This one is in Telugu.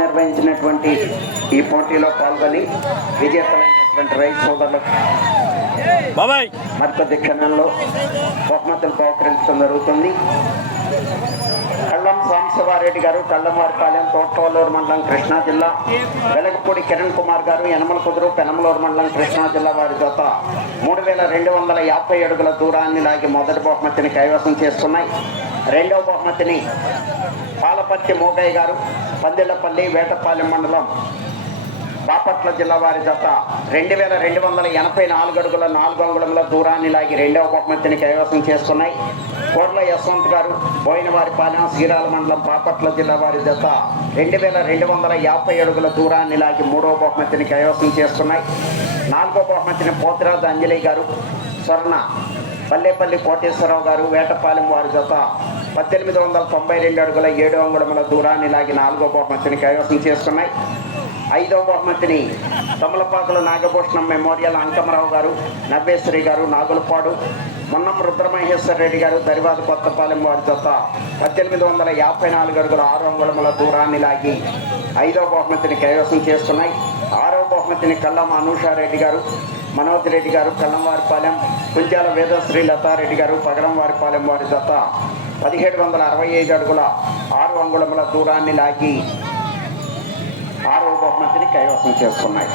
నిర్వహించినటువంటి ఈ పోటీలో పాల్గొని విజేతలైనటువంటి రైతు సోదరులకు మరికొద్ది క్షణంలో బహుమతులు బహుకరించడం జరుగుతుంది. కళ్ళం సాంబశివారెడ్డి గారు కళ్ళంవారిపాలెం తోటవల్లూరు మండలం కృష్ణా జిల్లా వెలగపూడి కిరణ్ కుమార్ గారు యనమల కుదురు పెనమలూరు మండలం కృష్ణా జిల్లా వారి జత మూడు వేల రెండు వందల యాభై అడుగుల దూరాన్ని లాగి మొదటి బహుమతిని కైవసం చేసుకున్నాయి రెండవ బహుమతిని పాలపర్తి మోగయ్య గారు పందిళ్ళపల్లి వేటపాలెం మండలం బాపట్ల జిల్లా వారి జత. రెండు వేల రెండు వందల ఎనభై నాలుగు అడుగుల నాలుగు అంగుళముల దూరాన్ని లాగి రెండవ బహుమతిని కైవసం చేసుకున్నాయి. కోట్ల యశ్వంత్ గారు బోయినవారిపాలెం శ్రీరాల మండలం బాపట్ల జిల్లా వారి జత. రెండు వేల రెండు వందల యాభై అడుగుల దూరాన్ని లాగి మూడవ బహుమతిని కైవసం చేసుకున్నాయి. నాలుగో బహుమతిని పోతిరాజు అంజలి గారు స్వర్ణ పల్లెపల్లి కోటేశ్వరరావు గారు వేటపాలెం వారి జత. పద్దెనిమిది వందల తొంభై రెండు అడుగుల ఏడు అంగుళముల దూరాన్ని లాగి నాలుగో బహుమతిని కైవసం చేసుకున్నాయి. ఐదవ బహుమతిని తమలపాకుల నాగభూషణం మెమోరియల్ అంకమరావు గారు నవ్వేశ్వరి గారు నాగులపాడు మొన్నం రుద్రమహేశ్వర రెడ్డి గారు దరివాద కొత్తపాలెం వారి జత పద్దెనిమిది వందల యాభై నాలుగు అడుగుల ఆరు అంగుళముల దూరాన్ని లాగి ఐదవ బహుమతిని కైవసం చేసుకున్నాయి. ఆరవ బహుమతిని కల్లం అనూషారెడ్డి గారు మనోజ్ రెడ్డి గారు కల్లంవారిపాలెం కుంజాల వేదశ్రీ లతారెడ్డి గారు పగడం వారిపాలెం వారి జత పదిహేడు వందల అరవై ఐదు అడుగుల ఆరు అంగుళముల దూరాన్ని లాగి ఆరో బహుమతిని కైవసం చేసుకున్నాయి.